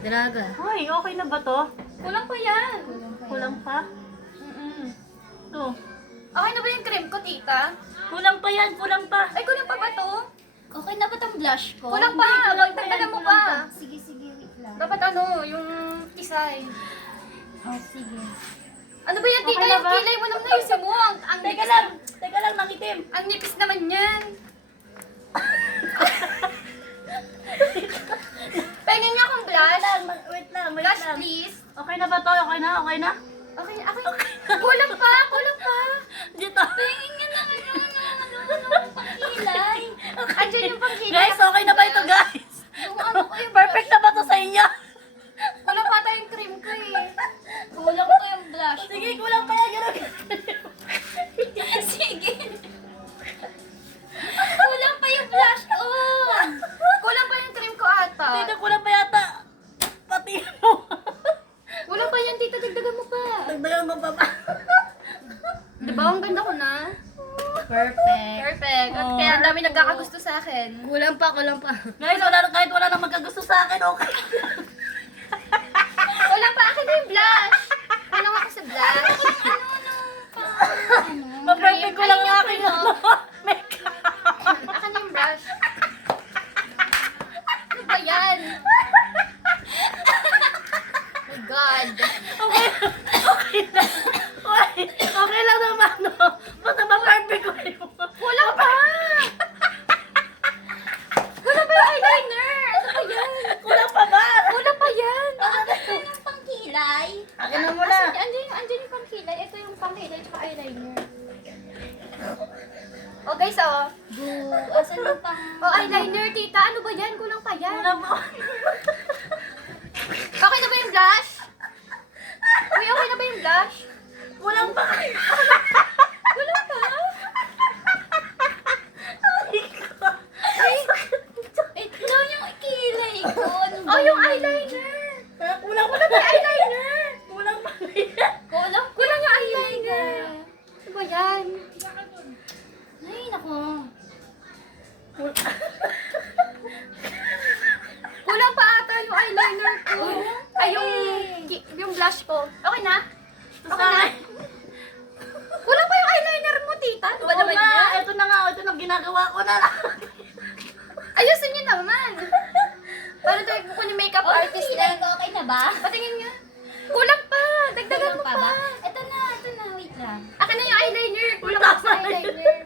Dalaga. Hoy, okay na ba to? Kulang pa yan. Kulang pa? To. Okay na ba yung cream ko, tita? Kulang pa yan, kulang pa. Ay, kulang pa ba to? Okay na ba tong blush ko? Kulang pa. Hindi, kulang pa Magdagdagan yan, mo kulang pa. Sige, wait lang. Dapat yung kisay. Oh, sige. Ano ba yan, tita? Okay na Yung ba? kilay mo naman ayusin mo. Ang Teka nipis, lang, nakitim. ang nipis naman yan. Pahingin niya akong blush. Wait lang. Blush, please. Okay na ba to? Okay na? Okay. Kulang pa. Dito. Pahingin niya naman yung pangkilay. Andiyan yung pangkilay. Guys, okay na ba ito, guys? Yung ano ko yung Perfect na ba to sa inyo? Kulang pa tayong cream ko eh. Kulang pa yung blush. Sige, kulang pa yan. Ganun. Sige. Kulang pa yung blush ko. Kulang pa yung cream ko ata. Tita, kulang pa yata. Pati mo. Kulang pa yan, tita. Dagdagan mo pa. Dagdagan mo pa ba? Di ba? Ang ganda ko na. Perfect. Perfect. At Oh. kaya ang dami nagkakagusto sa akin. Kulang pa. Guys, kahit wala nang magkagusto sa akin, okay. Kulang pa. Akin na yung blush. Kulang ako sa blush. Ma-perfect ko lang yung Ayun, aking ano? makeup. Akin na yung blush. Ano ba yan? Oh my God. Okay lang naman, no? Basta ma-perfect ko yung... Kulang pa! Kulang pa yung eyeliner! Ano ba yan? Kulang pa ba? Kulang pa yan! Yung pangkilay. Akin na muna. Andyan yung pangkilay. Ito yung pangkilay tsaka eyeliner. Oh guys, oh. Asan yung pang... Oh, eyeliner, tita. Ano ba yan? Kulang pa yan. Kulang pa. Okay na ba yung blush? Uy, okay na ba yung blush? Kulang pa. Kulang pa? Ito yung kilay ko. Ano ba Oh, yung yun? eyeliner. Kulang pa. Kulang yung eyeliner. Kulang pa. Kulang yung eyeliner. Ano ba yan? Ay, nako. Kulang pa ata yung eyeliner ko. Ay, yung blush ko. Okay na? Okay na? Kulang pa yung eyeliner mo, tita. Ano ba naman yan? Ito na nga, ito na ginagawa ko na lang. Ayusin niyo naman. Paano tayo buko ni makeup artist Kilay na? ko, okay na ba? Patingin niya. Kulang pa. Dagdagan Kulang mo pa pa. ba? Ito na, wait lang. Akin na yung eyeliner. Kulang pa sa eyeliner.